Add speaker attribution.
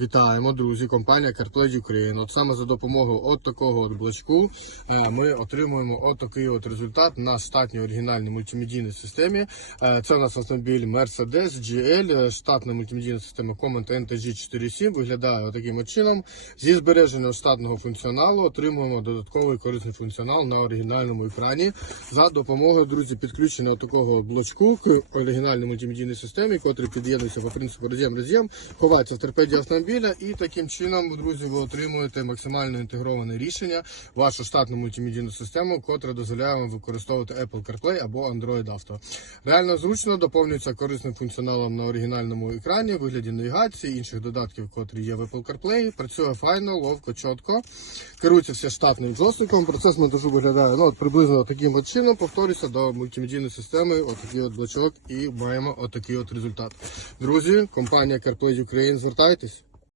Speaker 1: Вітаємо, друзі! Компанія CarPlay Ukraine. От саме за допомогою от такого от блочку е, ми отримуємо от такий от результат на штатній оригінальній мультимедійній системі. Е, Це у нас автомобіль Mercedes GL, е, штатна мультимедійна система Comment NTG47. Виглядає таким чином. Зі збереженням штатного функціоналу отримуємо додатковий корисний функціонал на оригінальному екрані. За допомогою, друзі, підключення такого блочку к оригінальній мультимедійній системі, котрий під'єднується по принципу роз'єм-роз'єм, ховається в торпеді автомобіля, і таким чином, друзі, ви отримуєте максимально інтегроване рішення, вашу штатну мультимедійну систему, котра дозволяє вам використовувати Apple CarPlay або Android Auto. Реально зручно доповнюється корисним функціоналом на оригінальному екрані, вигляді навігації, інших додатків, котрі є в Apple CarPlay. Працює файно, ловко, чітко. Керується все штатним джойстиком. Процес монтажу виглядає ну, от приблизно таким от чином. Повторюся до мультимедійної системи, отакий от блочок, і маємо отакий от результат. Друзі, компанія CarPlay Ukraine, звертайтесь.